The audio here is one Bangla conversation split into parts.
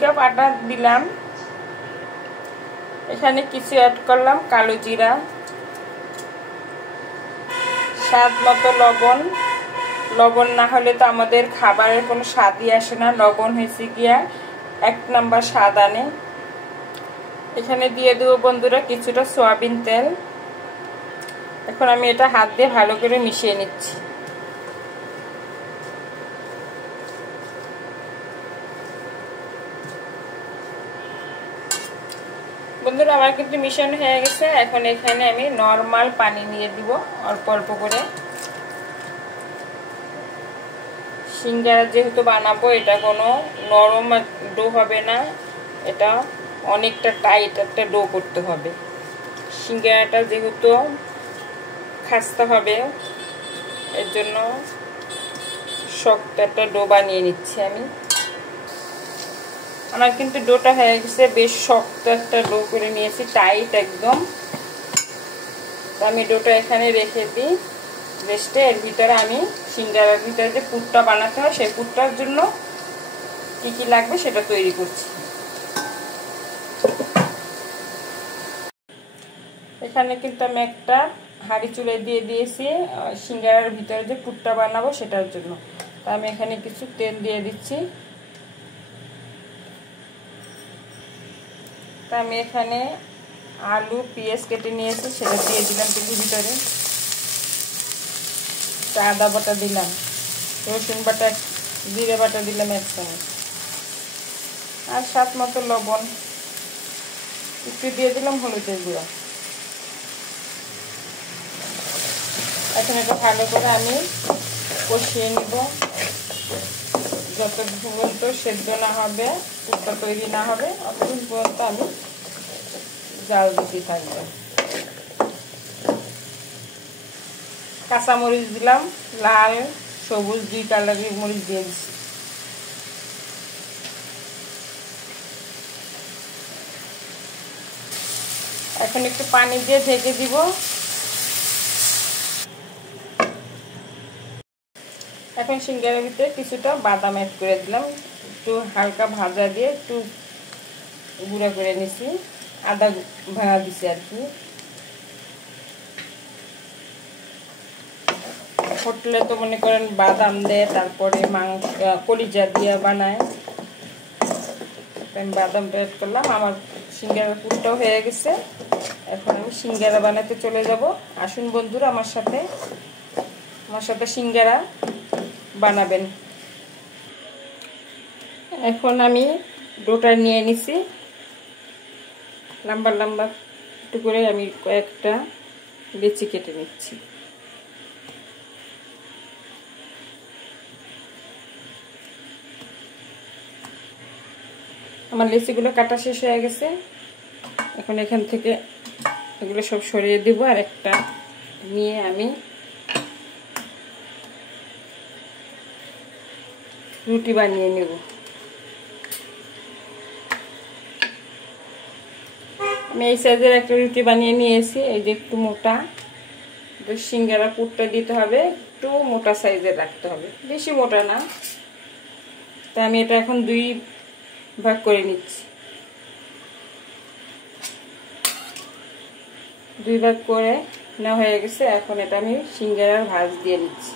কাপ আটা দিলাম। এখানে কিছু অ্যাড করলাম কালো জিরা, স্বাদ মতো লবণ। লবণ না হলে তো আমাদের খাবারের কোনো স্বাদই আসে না। লবণ হয়েছে গিয়া 1 নাম্বার স্বাদ আনে। এখানে দিয়ে দেবো বন্ধুরা কিছুটা সয়াবিন তেল। এখন আমি এটা হাত দিয়ে ভালো করে মিশিয়ে নিচ্ছি। বন্ধুরা আমার কিন্তু মিশানো হয়ে গেছে। এখন এখানে আমি নরমাল পানি নিয়ে দিব অল্প অল্প করে। সিঙ্গারা যেহেতু বানাবো, এটা কোনো নরম ডো হবে না, এটা অনেকটা টাইট একটা ডো করতে হবে। সিঙ্গারাটা যেহেতু খাস্তা হবে, এর জন্য শক্ত একটা ডো বানিয়ে নিচ্ছি আমি। আমার কিন্তু ডোটা হয়ে গেছে, বেশ শক্ত একটা ডো করে নিয়েছি, টাইট একদম। তো আমি ডোটা এখানে রেখে দিই রেস্টে। এর ভিতরে আমি সিঙ্গারার ভিতরে যে পুরটা বানাতে হয়, সেই পুরটার জন্য কি কি লাগবে সেটা তৈরি করছি। এখানে কিন্তু আমি একটা হাঁড়ি চুলায় দিয়ে দিয়েছি সিঙ্গারার ভিতরে যে পুরটা বানাবো সেটার জন্য। তো আমি এখানে কিছু তেল দিয়ে দিচ্ছি। তো আমি এখানে আলু পেঁয়াজ কেটে নিয়েছি, সেটা দিয়ে দিলাম তেলের ভিতরে। আদা বাটা দিলাম, রসুন বাটা, জিরে বাটা দিলাম 1 চামচ, আর স্বাদ মতো লবণ, একটু দিয়ে দিলাম হলুদের গুঁড়া। এখন এটা ভালো করে আমি কষিয়ে নিব। যতক্ষণ পর্যন্ত সেদ্ধ না হবে, পুরটা তৈরি না হবে, ততক্ষণ পর্যন্ত আমি জাল দিতে থাকবো। কাঁচা মরিচ দিলাম, লাল সবুজ 2 কালারের মরিচ দিয়ে দিচ্ছি। এখন একটু পানি দিয়ে ঢেকে দিব। এখন সিঙ্গারার ভিতরে কিছুটা বাদাম অ্যাড করে দিলাম, একটু হালকা ভাজা দিয়ে একটু গুঁড়া করে নিছি, আদা ভাঙা দিছি আর কি। হোটেলে তো মনে করেন বাদাম দেয়, তারপরে মাংস কলিজা দিয়ে বানায়। আমি বাদামটা অ্যাড করলাম। আমার সিঙ্গারার পুরটাও হয়ে গেছে। এখন আমি সিঙ্গারা বানাতে চলে যাব। আসুন বন্ধুরা আমার সাথে সিঙ্গারা বানাবেন। এখন আমি ডোটা নিয়ে নিছি, লম্বা লম্বা একটু করে আমি কয়েকটা লেচি কেটে নিচ্ছি। আমার লেচিগুলো কাটা শেষ হয়ে গেছে। এখন এখান থেকে এগুলো সব সরিয়ে দিব, আর একটা নিয়ে আমি রুটি বানিয়ে নেব। আমি এই সাইজের একটা রুটি বানিয়ে নিয়েছি। এই যে একটু মোটা, সিঙ্গারা পুরটা দিতে হবে, একটু মোটা সাইজের রাখতে হবে, বেশি মোটা না। তাই আমি এটা এখন 2 ভাগ করে নিচ্ছি। 2 ভাগ করে নেওয়া হয়ে গেছে। এখন এটা আমি সিঙ্গারার ভাঁজ দিয়ে নিচ্ছি।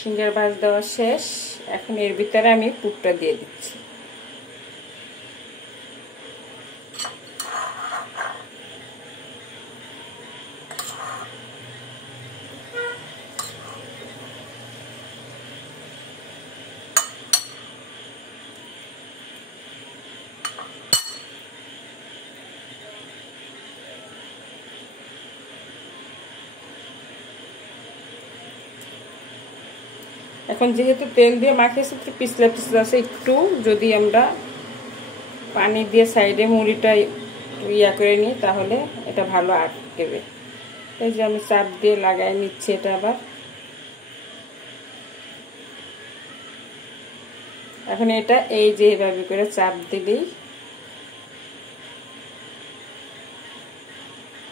সিঙ্গারা ভাঁজ দেওয়া শেষ। এখন এর ভিতরে আমি পুরটা দিয়ে দিচ্ছি। এখন যেহেতু তেল দিয়ে মাখিয়েছি, একটু পিছলা পিছলা আছে, একটু যদি আমরা পানি দিয়ে সাইডে মুড়িটা ইয়া করে নিই তাহলে এটা ভালো আটকেবে। এই যে আমি চাপ দিয়ে লাগাই নিচ্ছি এটা। আবার এখন এটা এই যে এভাবে করে চাপ দিলেই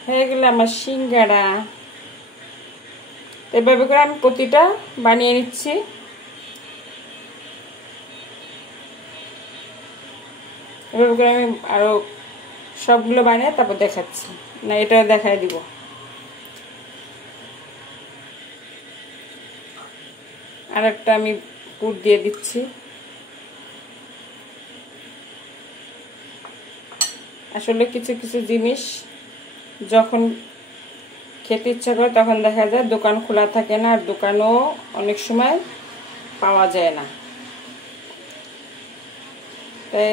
হয়ে গেলে আমার সিঙ্গারা। এভাবে করে আমি প্রতিটা বানিয়ে নিচ্ছি। এভাবে করে আমি আরো সবগুলো বানিয়ে তারপর দেখাচ্ছি, না এটা দেখাই দিব। আর একটা আমি পুর দিয়ে দিচ্ছি। আসলে কিছু কিছু জিনিস যখন খেতে ইচ্ছা করে তখন দেখা যায় দোকান খোলা থাকে না, আর দোকানও অনেক সময় পাওয়া যায় না। তাই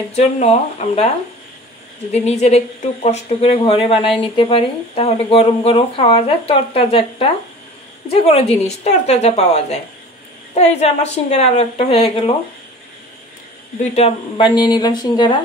এর জন্য আমরা যদি নিজের একটু কষ্ট করে ঘরে বানাই নিতে পারি তাহলে গরম গরম খাওয়া যায়, তরতাজা একটা যে কোনো জিনিস তরতাজা পাওয়া যায়। তাই এই যে আমার সিঙ্গারা আরও একটা হয়ে গেল, দুইটা বানিয়ে নিলাম সিঙ্গারা।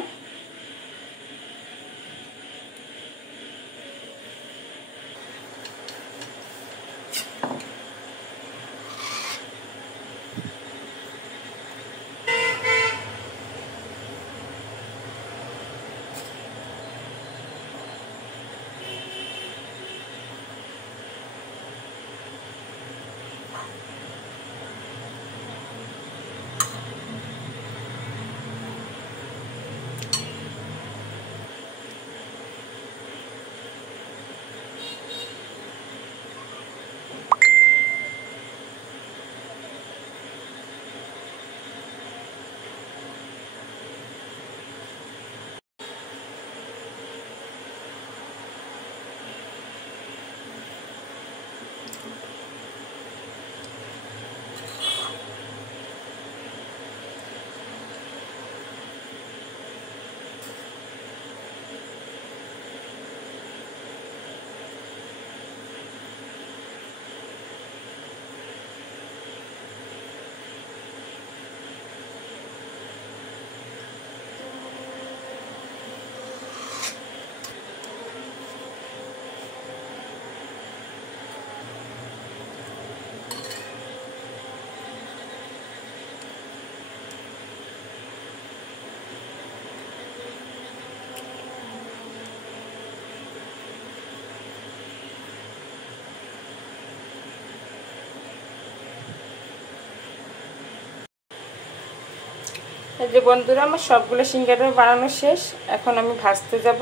এই যে বন্ধুরা আমার সবগুলো সিঙ্গারা বানানো শেষ, এখন আমি ভাজতে যাব।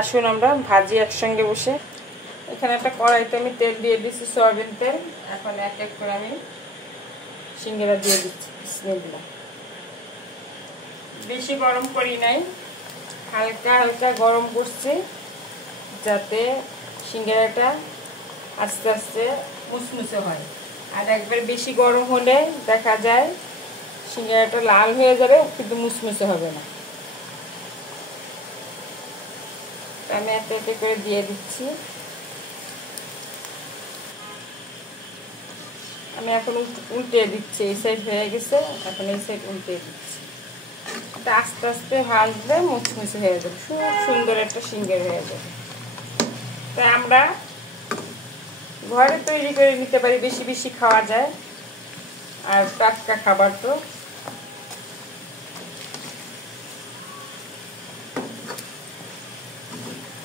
আসুন আমরা ভাজি একসঙ্গে বসে। এখানে একটা কড়াইতে আমি তেল দিয়ে দিচ্ছি, সয়াবিন তেল। এখন এক এক করে আমি সিঙ্গারা দিয়ে দিচ্ছি। বিসমিল্লাহ। বেশি গরম করি নাই, হালকা হালকা গরম করছি যাতে সিঙ্গারাটা আস্তে আস্তে মুসমুসে হয়। আর একবার বেশি গরম হলে দেখা যায় সিঙ্গারাটা লাল হয়ে যাবে কিন্তু মুসমুসে হবে না। আমি এতে এতে করে দিয়ে দিচ্ছি। আমি এখন উল্টে দিচ্ছি, এই সাইড হয়ে গেছে, এখন এই সাইড উল্টে দিচ্ছি। এটা আস্তে আস্তে ভাজলে মুসমুসে হয়ে যাবে, খুব সুন্দর একটা সিঙ্গারা হয়ে যাবে। তাই আমরা ঘরে তৈরি করে নিতে পারি, বেশি বেশি খাওয়া যায়। আর টাটকা খাবার তো।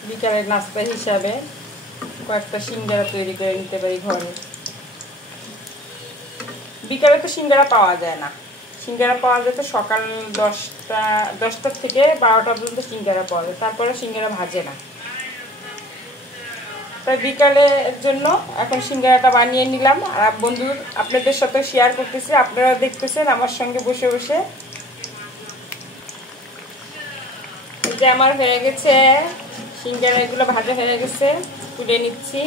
বিকালের নাস্তা হিসাবে কয়েকটা সিঙ্গারা তৈরি করে নিতে পারি ঘরে। বিকালে তো সিঙ্গারা পাওয়া যায় না, সিঙ্গারা পাওয়া যায় তো সকাল 10টা থেকে 12টা পর্যন্ত সিঙ্গারা পাওয়া যায়, তারপরে সিঙ্গারা ভাজে না। তাই বিকালের জন্য এখন সিঙ্গারাটা বানিয়ে নিলাম। আর বন্ধু আপনাদের সাথে শেয়ার করতেছি, আপনারা দেখতেছেন আমার সঙ্গে বসে বসে। এই যে আমার হয়ে গেছে সিঙ্গারা, এগুলো ভাজা হয়ে গেছে, তুলে নিচ্ছি।